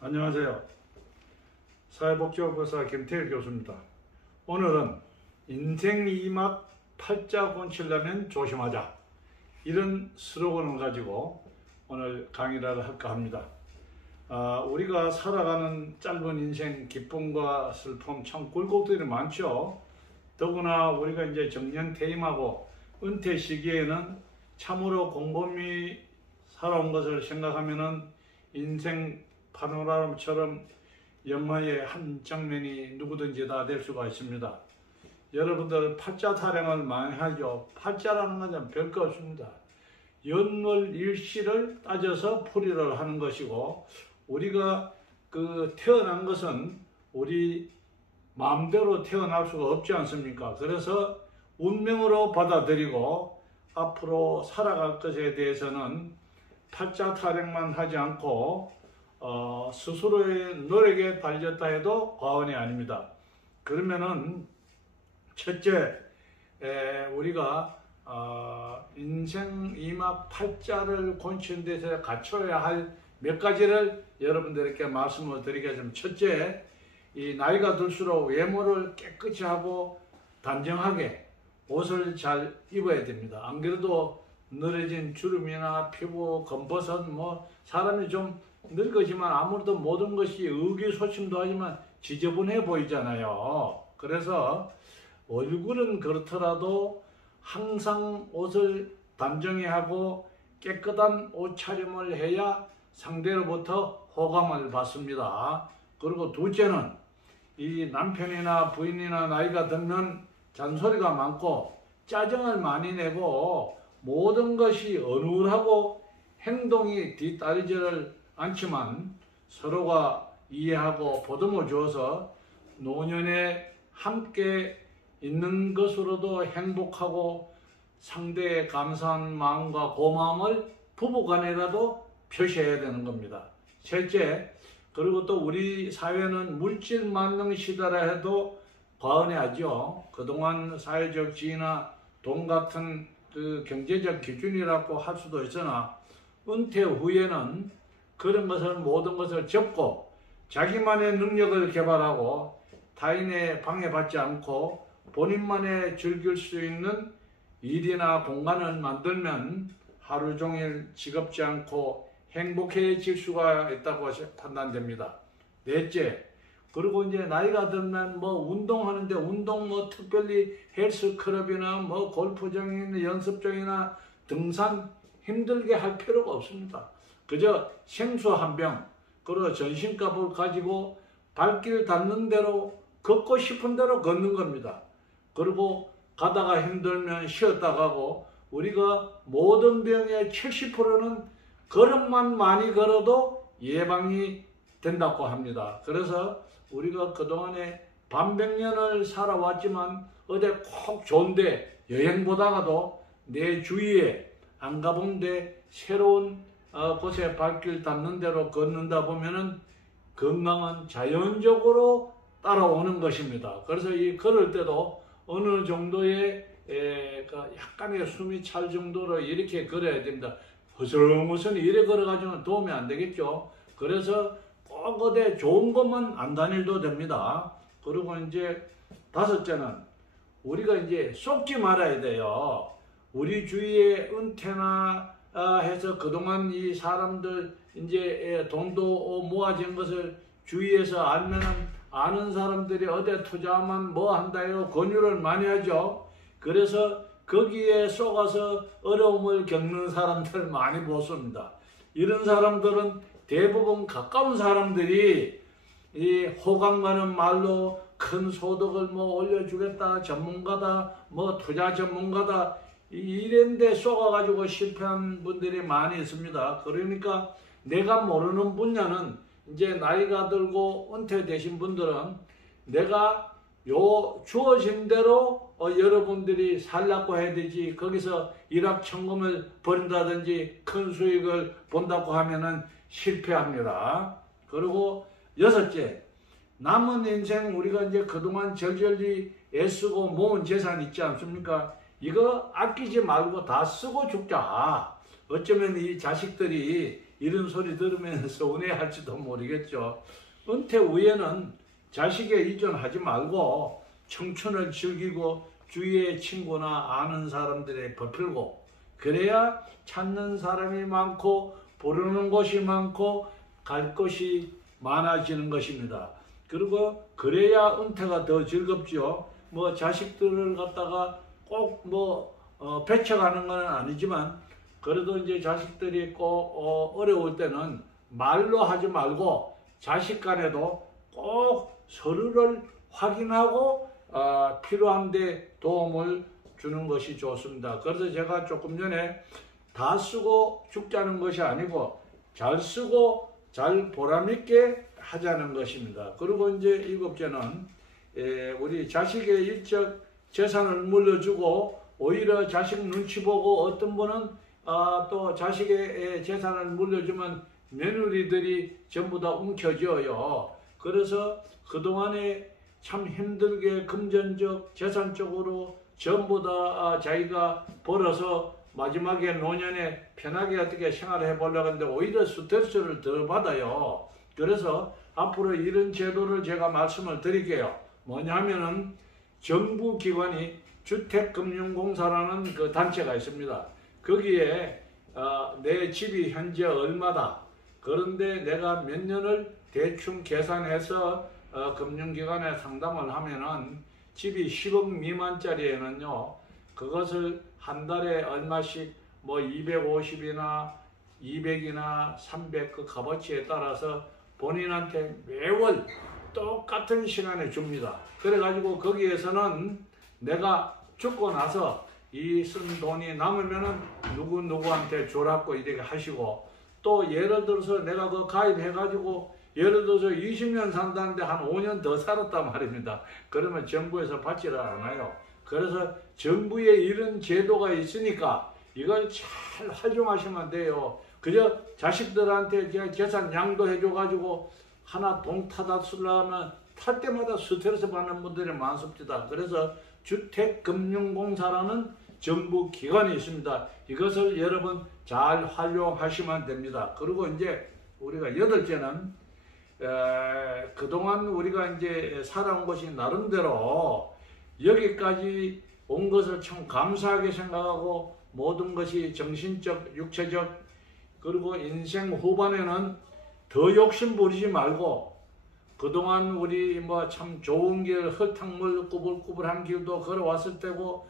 안녕하세요. 사회복지학교사 김태일 교수입니다. 오늘은 인생 이막 팔자 곤치려면 조심하자, 이런 슬로건을 가지고 오늘 강의를 할까 합니다. 우리가 살아가는 짧은 인생, 기쁨과 슬픔, 참 굴곡들이 많죠. 더구나 우리가 이제 정년 퇴임하고 은퇴 시기에는 참으로 곰곰이 살아온 것을 생각하면은 인생 파노라마처럼 영화의 한 장면이 누구든지 다 될 수가 있습니다. 여러분들 팔자 타령을 많이 하죠. 팔자라는 것은 별거 없습니다. 연월 일시를 따져서 풀이를 하는 것이고, 우리가 태어난 것은 우리 마음대로 태어날 수가 없지 않습니까? 그래서 운명으로 받아들이고 앞으로 살아갈 것에 대해서는 팔자 타령만 하지 않고 스스로의 노력에 달렸다 해도 과언이 아닙니다. 그러면은 첫째, 우리가 인생 이막 팔자를 곤치는 데서 갖춰야 할 몇 가지를 여러분들에게 말씀을 드리겠습니다. 첫째, 이 나이가 들수록 외모를 깨끗이 하고 단정하게 옷을 잘 입어야 됩니다. 안 그래도 늘어진 주름이나 피부, 검버섯, 사람이 좀 늙어지만 아무래도 모든 것이 의기소침도 하지만 지저분해 보이잖아요. 그래서 얼굴은 그렇더라도 항상 옷을 단정히 하고 깨끗한 옷차림을 해야 상대로부터 호감을 받습니다. 그리고 둘째는 이 남편이나 부인이나 나이가 들면 잔소리가 많고 짜증을 많이 내고 모든 것이 어눌하고 행동이 뒤따르지를 않지만 서로가 이해하고 보듬어 주어서 노년에 함께 있는 것으로도 행복하고 상대의 감사한 마음과 고마움을 부부간에라도 표시해야 되는 겁니다. 셋째, 그리고 또 우리 사회는 물질 만능 시대라 해도 과언이 하죠. 그동안 사회적 지위나 돈 같은 경제적 기준이라고 할 수도 있으나 은퇴 후에는 그런 것을 모든 것을 접고 자기만의 능력을 개발하고 타인의 방해받지 않고 본인만의 즐길 수 있는 일이나 공간을 만들면 하루 종일 즐겁지 않고 행복해질 수가 있다고 판단됩니다. 넷째, 그리고 이제 나이가 들면 운동하는데 운동 특별히 헬스클럽이나 골프장이나 연습장이나 등산 힘들게 할 필요가 없습니다. 그저 생수 한 병, 그리고 전신값을 가지고 발길 닿는 대로 걷고 싶은 대로 걷는 겁니다. 그리고 가다가 힘들면 쉬었다 가고, 우리가 모든 병의 70%는 걸음만 많이 걸어도 예방이 된다고 합니다. 그래서 우리가 그동안에 반백년을 살아왔지만 어디 콕 좋은데 여행 보다가도 내 주위에 안 가본데 새로운 곳에 발길 닿는 대로 걷는다 보면은 건강은 자연적으로 따라오는 것입니다. 그래서 이 걸을 때도 어느 정도의 약간의 숨이 찰 정도로 이렇게 걸어야 됩니다. 허슬허슬 이래 걸어가지고는 도움이 안 되겠죠. 그래서 꼭 어디 좋은 것만 안 다녀도 됩니다. 그리고 이제 다섯째는 우리가 이제 속지 말아야 돼요. 우리 주위에 은퇴나 해서 그동안 이 사람들 이제 돈도 모아진 것을 주위에서 알면은 아는 사람들이 어디 투자하면 한다 해요. 권유를 많이 하죠. 그래서 거기에 속아서 어려움을 겪는 사람들 많이 보습니다. 이런 사람들은 대부분 가까운 사람들이 이 호감 가는 말로 큰 소득을 올려주겠다, 전문가다, 투자 전문가다, 이런데 속아가지고 실패한 분들이 많이 있습니다. 그러니까 내가 모르는 분야는 이제 나이가 들고 은퇴되신 분들은 내가 주어진 대로 여러분들이 살라고 해야 되지, 거기서 일확천금을 벌인다든지 큰 수익을 본다고 하면은 실패합니다. 그리고 여섯째, 남은 인생 우리가 이제 그동안 절절히 애쓰고 모은 재산 있지 않습니까? 이거 아끼지 말고 다 쓰고 죽자. 어쩌면 이 자식들이 이런 소리 들으면서 서운해할지도 모르겠죠. 은퇴 후에는 자식에 의존하지 말고 청춘을 즐기고 주위의 친구나 아는 사람들에 베풀고, 그래야 찾는 사람이 많고 부르는 곳이 많고 갈 곳이 많아지는 것입니다. 그리고 그래야 은퇴가 더 즐겁죠. 뭐 자식들을 갖다가 꼭 배척하는 건 아니지만, 그래도 이제 자식들이 꼭 어려울 때는 말로 하지 말고 자식 간에도 꼭 서로를 확인하고 필요한데 도움을 주는 것이 좋습니다. 그래서 제가 조금 전에 다 쓰고 죽자는 것이 아니고 잘 쓰고 잘 보람있게 하자는 것입니다. 그리고 이제 7째는 우리 자식의 일적 재산을 물려주고, 오히려 자식 눈치 보고 어떤 분은 또 자식의 재산을 물려주면 며느리들이 전부 다 움켜쥐어요. 그래서 그동안에 참 힘들게 금전적, 재산적으로 전부 다 자기가 벌어서 마지막에 노년에 편하게 어떻게 생활을 해보려고 하는데 오히려 스트레스를 더 받아요. 그래서 앞으로 이런 제도를 제가 말씀을 드릴게요. 뭐냐면은 정부 기관이 주택금융공사라는 그 단체가 있습니다. 거기에 내 집이 현재 얼마다, 그런데 내가 몇 년을 대충 계산해서 금융기관에 상담을 하면은 집이 10억 미만짜리에는요, 그것을 한 달에 얼마씩 250이나 200이나 300 그 값어치에 따라서 본인한테 매월 똑같은 시간에 줍니다. 그래가지고 거기에서는 내가 죽고 나서 이 쓴 돈이 남으면은 누구한테 줘라고 이렇게 하시고, 또 예를 들어서 내가 그 가입해가지고 예를 들어서 20년 산다는데 한 5년 더 살았단 말입니다. 그러면 정부에서 받지를 않아요. 그래서 정부에 이런 제도가 있으니까 이걸 잘 활용하시면 돼요. 그저 자식들한테 재산 양도해줘가지고 하나 돈 타다 쓰려면 탈 때마다 스트레스 받는 분들이 많습니다. 그래서 주택금융공사라는 정부 기관이 있습니다. 이것을 여러분 잘 활용하시면 됩니다. 그리고 이제 우리가 8째는 그동안 우리가 이제 살아온 것이 나름대로 여기까지 온 것을 참 감사하게 생각하고, 모든 것이 정신적, 육체적, 그리고 인생 후반에는 더 욕심 부리지 말고, 그동안 우리 참 좋은 길, 흙탕물 꾸불꾸불한 길도 걸어왔을 때고,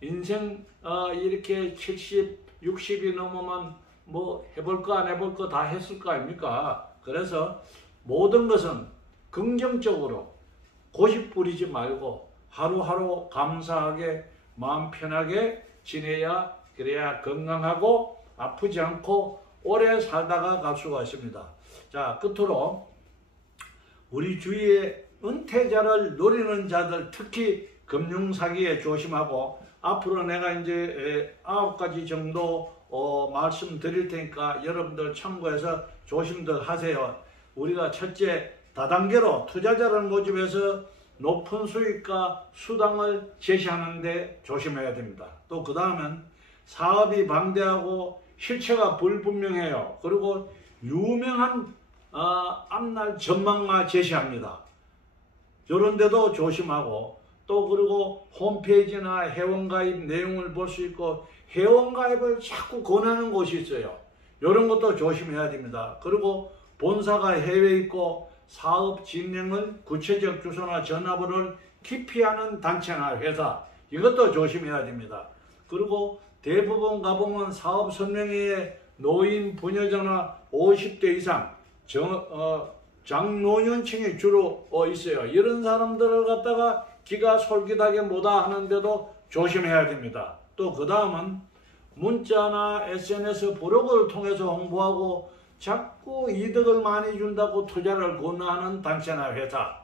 인생 이렇게 70, 60이 넘으면 해볼 거 안 해볼 거 다 했을 거 아닙니까? 그래서 모든 것은 긍정적으로 고집 부리지 말고 하루하루 감사하게 마음 편하게 지내야, 그래야 건강하고 아프지 않고 오래 살다가 갈 수가 있습니다. 자, 끝으로 우리 주위에 은퇴자를 노리는 자들, 특히 금융사기에 조심하고, 앞으로 내가 이제 9가지 정도 말씀드릴 테니까 여러분들 참고해서 조심들 하세요. 우리가 첫째, 다단계로 투자자를 모집해서 높은 수익과 수당을 제시하는데 조심해야 됩니다. 또 그 다음은 사업이 방대하고 실체가 불분명해요. 그리고 유명한 앞날 전망만 제시합니다. 이런 데도 조심하고, 또 그리고 홈페이지나 회원가입 내용을 볼 수 있고 회원가입을 자꾸 권하는 곳이 있어요. 이런 것도 조심해야 됩니다. 그리고 본사가 해외에 있고 사업 진행을 구체적 주소나 전화번호를 기피하는 단체나 회사, 이것도 조심해야 됩니다. 그리고 대부분 가보면 사업 설명회에 노인 부녀자나 50대 이상 장노년층이 주로 있어요. 이런 사람들을 갖다가 기가 솔깃하게 뭐다 하는데도 조심해야 됩니다. 또 그 다음은 문자나 SNS 블로그를 통해서 홍보하고 자꾸 이득을 많이 준다고 투자를 권하는 단체나 회사,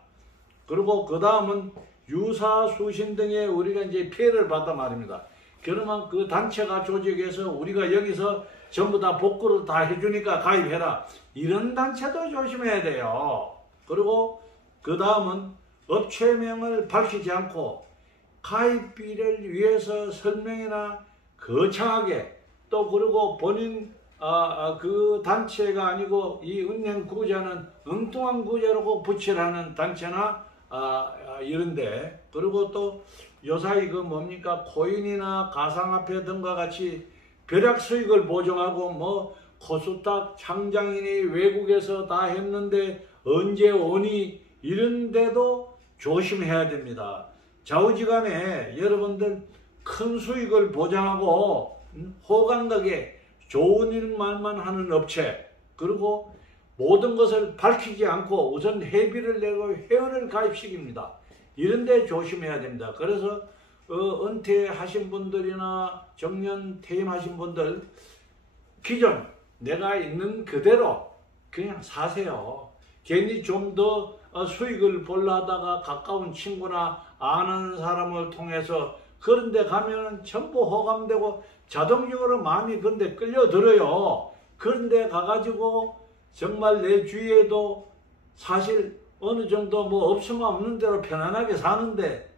그리고 그 다음은 유사수신 등의 우리가 이제 피해를 봤단 말입니다. 그러면 그 단체가 조직해서 우리가 여기서 전부 다 복구를 다 해주니까 가입해라, 이런 단체도 조심해야 돼요. 그리고 그 다음은 업체명을 밝히지 않고 가입비를 위해서 설명이나 거창하게, 또 그리고 본인 그 단체가 아니고 이 은행 구제는 엉뚱한 구제라고 붙이라는 단체나 이런데, 그리고 또 요사이 그 뭡니까 코인이나 가상화폐 등과 같이 벼락 수익을 보정하고 뭐 코스닥 창장인이 외국에서 다 했는데 언제 오니 이런데도 조심해야 됩니다. 좌우지간에 여러분들 큰 수익을 보장하고 호강하게 좋은 일만 하는 업체, 그리고 모든 것을 밝히지 않고 우선 회비를 내고 회원을 가입시킵니다. 이런 데 조심해야 됩니다. 그래서 은퇴하신 분들이나 정년 퇴임하신 분들 기존 내가 있는 그대로 그냥 사세요. 괜히 좀 더 수익을 보려 하다가 가까운 친구나 아는 사람을 통해서 그런 데 가면은 전부 호감되고 자동적으로 마음이 근데 끌려들어요. 그런 데 가가지고 정말 내 주위에도 사실 어느 정도 뭐 없으면 없는 대로 편안하게 사는데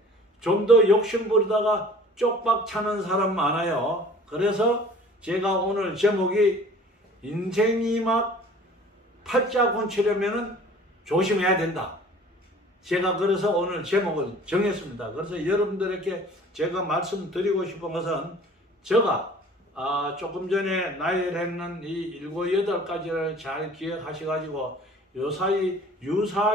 좀 더 욕심 부리다가 쪽박 차는 사람 많아요. 그래서 제가 오늘 제목이 인생이 막 팔자 곤치려면은 조심해야 된다. 제가 그래서 오늘 제목을 정했습니다. 그래서 여러분들에게 제가 말씀드리고 싶은 것은 제가 조금 전에 나열했는 이 7, 8가지를 잘 기억하셔가지고 요사이 유사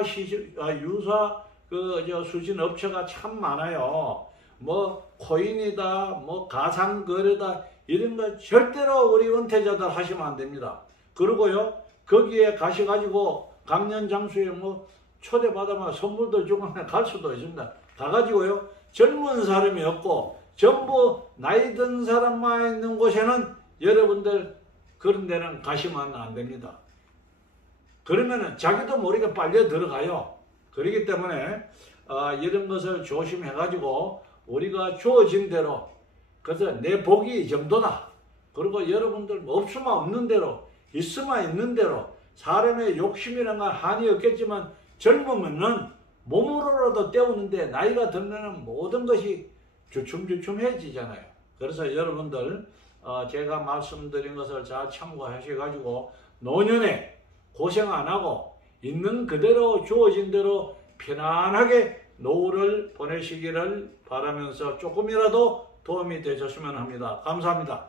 수진 업체가 참 많아요. 뭐 코인이다, 뭐 가상거래다 이런 거 절대로 우리 은퇴자들 하시면 안 됩니다. 그리고요 거기에 가셔가지고 강연 장소에 뭐 초대받으면 선물도 주고 갈 수도 있습니다. 가가지고요 젊은 사람이 없고 전부 나이 든 사람만 있는 곳에는 여러분들 그런 데는 가시면 안 됩니다. 그러면은 자기도 모르게 빨려 들어가요. 그렇기 때문에 이런 것을 조심해 가지고 우리가 주어진 대로, 그래서 내 복이 이 정도다. 그리고 여러분들 없으면 없는 대로, 있으면 있는 대로, 사람의 욕심이란 건 한이 없겠지만 젊으면은 몸으로라도 때우는데 나이가 들면은 모든 것이 주춤주춤해지잖아요. 그래서 여러분들 제가 말씀드린 것을 잘 참고하셔가지고 노년에 고생 안 하고 있는 그대로 주어진 대로 편안하게 노후를 보내시기를 바라면서 조금이라도 도움이 되셨으면 합니다. 감사합니다.